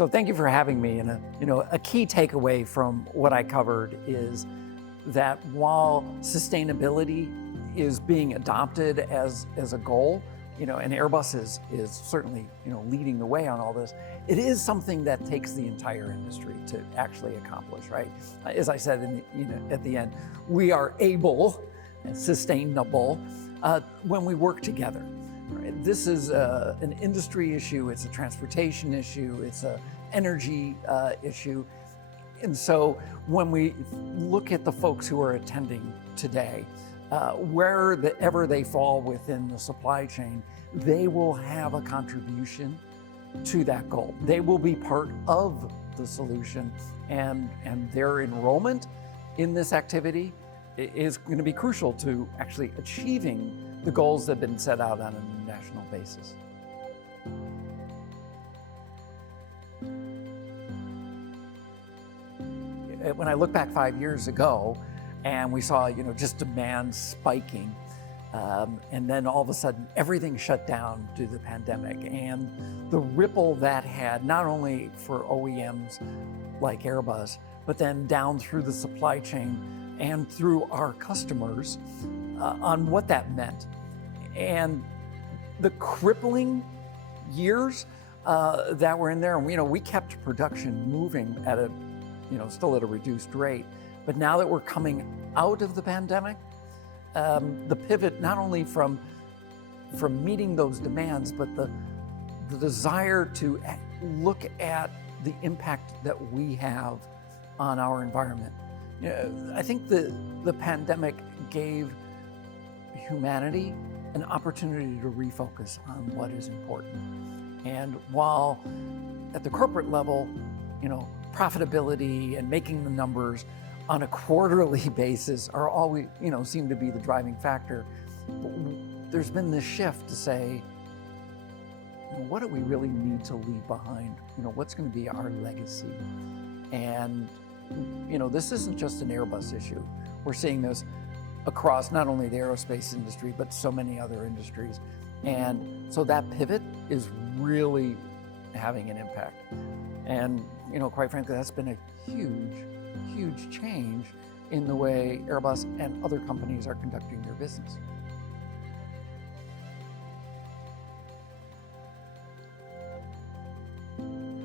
So thank you for having me. And a key takeaway from what I covered is that while sustainability is being adopted as a goal, and Airbus is certainly leading the way on all this, it is something that takes the entire industry to actually accomplish, right? As I said at the end, we are able and sustainable when we work together. Right? This is an industry issue, it's a transportation issue, it's an energy issue. And so when we look at the folks who are attending today, wherever they fall within the supply chain, they will have a contribution to that goal. They will be part of the solution, and their enrollment in this activity is going to be crucial to actually achieving the goals that have been set out on a national basis. When I look back 5 years ago, and we saw, just demand spiking, and then all of a sudden everything shut down due to the pandemic, and the ripple that had not only for OEMs like Airbus, but then down through the supply chain and through our customers on what that meant. And the crippling years that were in there, and we kept production moving at a still at a reduced rate. But now that we're coming out of the pandemic, the pivot not only from meeting those demands, but the desire to look at the impact that we have on our environment. I think the pandemic gave humanity an opportunity to refocus on what is important. And while at the corporate level, profitability and making the numbers on a quarterly basis are always, seem to be the driving factor, there's been this shift to say, what do we really need to leave behind? What's going to be our legacy? And, this isn't just an Airbus issue. We're seeing this across not only the aerospace industry, but so many other industries. And so that pivot is really having an impact. And, quite frankly, that's been a huge change in the way Airbus and other companies are conducting their business.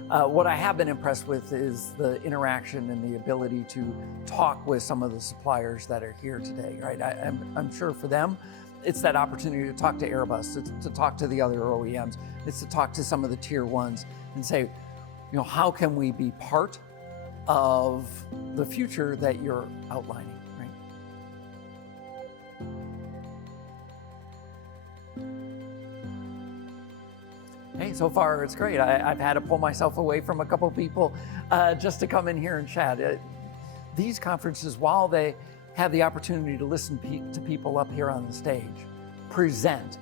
What I have been impressed with is the interaction and the ability to talk with some of the suppliers that are here today, right? I'm sure for them, it's that opportunity to talk to Airbus, to talk to the other OEMs, it's to talk to some of the tier ones and say, how can we be part of the future that you're outlining, right? Hey, so far it's great. I've had to pull myself away from a couple people just to come in here and chat. These conferences, while they have the opportunity to listen to people up here on the stage present,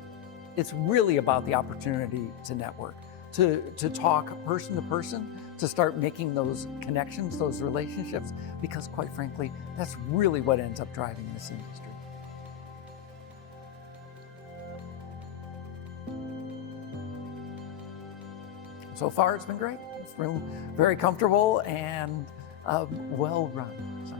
it's really about the opportunity to network, to talk person to person, to start making those connections, those relationships, because quite frankly, that's really what ends up driving this industry. So far, it's been great. It's been very comfortable and well run. So.